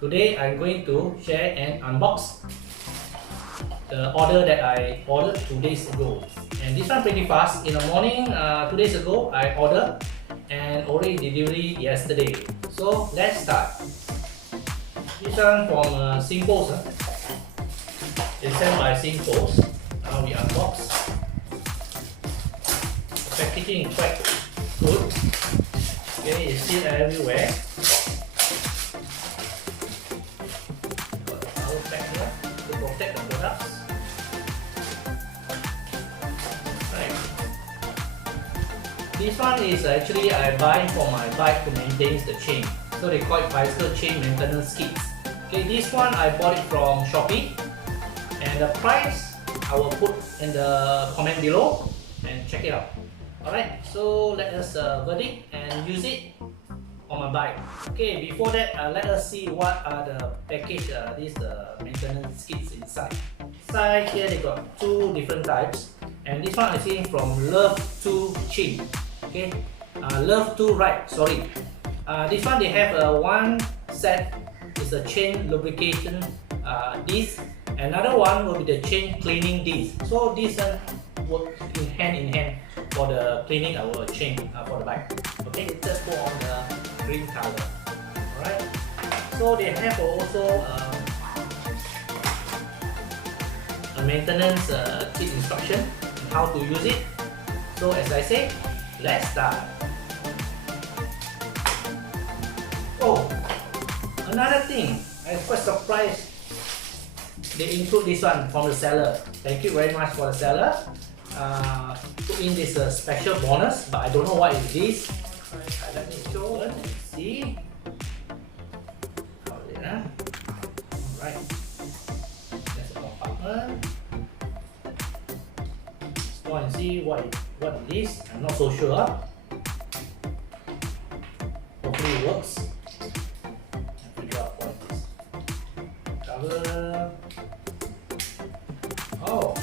Today I'm going to share and unbox the order that I ordered 2 days ago. And this one pretty fast. In the morning, 2 days ago, I ordered and already delivery yesterday. So let's start. This one from Simpost. It's sent by Simpost. Now we unbox. The packaging is quite good. Okay, it's still everywhere. Got a power pack here to protect the products. Right. This one is actually I buy for my bike to maintain the chain. So they call it bicycle chain maintenance kits. Okay, this one I bought it from Shopee, and the price I will put in the comment below and check it out. Alright, so let us verdict and use it on my bike. Okay, before that, let us see what are the package, these maintenance kits inside. Inside here they got 2 different types, and this one I see from Love 2 Chain. Okay, Love 2 Ride, sorry. This one they have one set is a chain lubrication disc. Another one will be the chain cleaning disc. So this one works in hand for the cleaning our chain for the bike. Okay, let's just go on the green color. Alright. So they have also a maintenance kit instruction on how to use it. So as I say, let's start. Oh, another thing, I'm quite surprised they include this one from the seller. Thank you very much for the seller. Put in this special bonus, but I don't know what is this. Let me show and see. Alright, there's a compartment. Let's go and see what it is. I'm not so sure. Hopefully it works. Figure out what it is. Cover. Oh.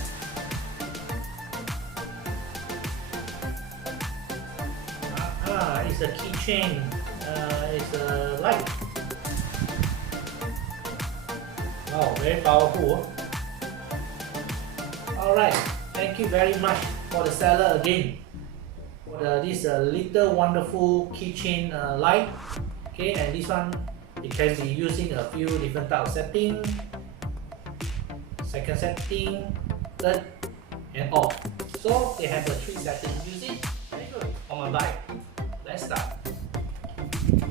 It's a keychain. It's a light. Wow, very powerful. Alright, thank you very much for the seller again for this little wonderful keychain light. Okay, and this one it can be using a few different type of setting. Second setting, third, and off. So they have the 3 settings. Use it very good on my bike. Let's start.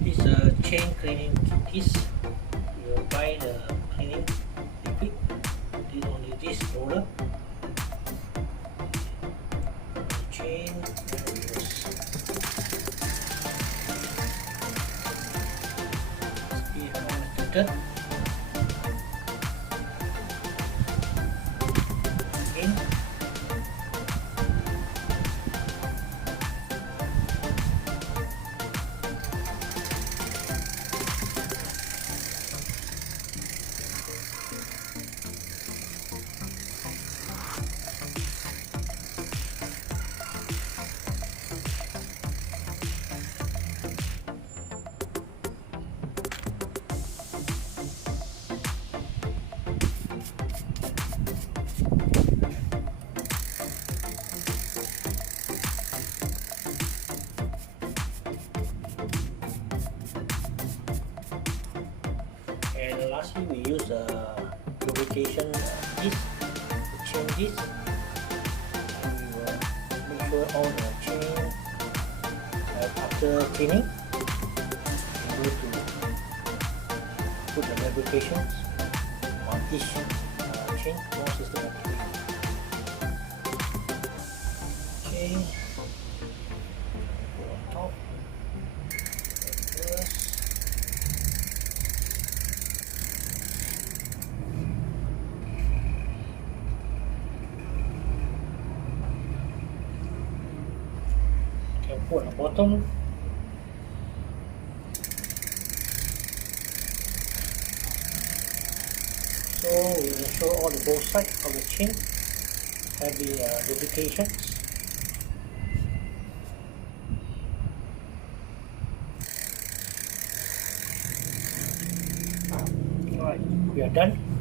This chain cleaning kit. You will buy the cleaning liquid. This only this roller. Chain. See how much it is. And lastly, we use lubrication disc to chain this, and we will make sure all the chain after cleaning we go to put the lubrications on each chain. More systematically. Chain go on top. Put at the bottom. So we will show all the both sides of the chain have the lubrications. Alright, we are done.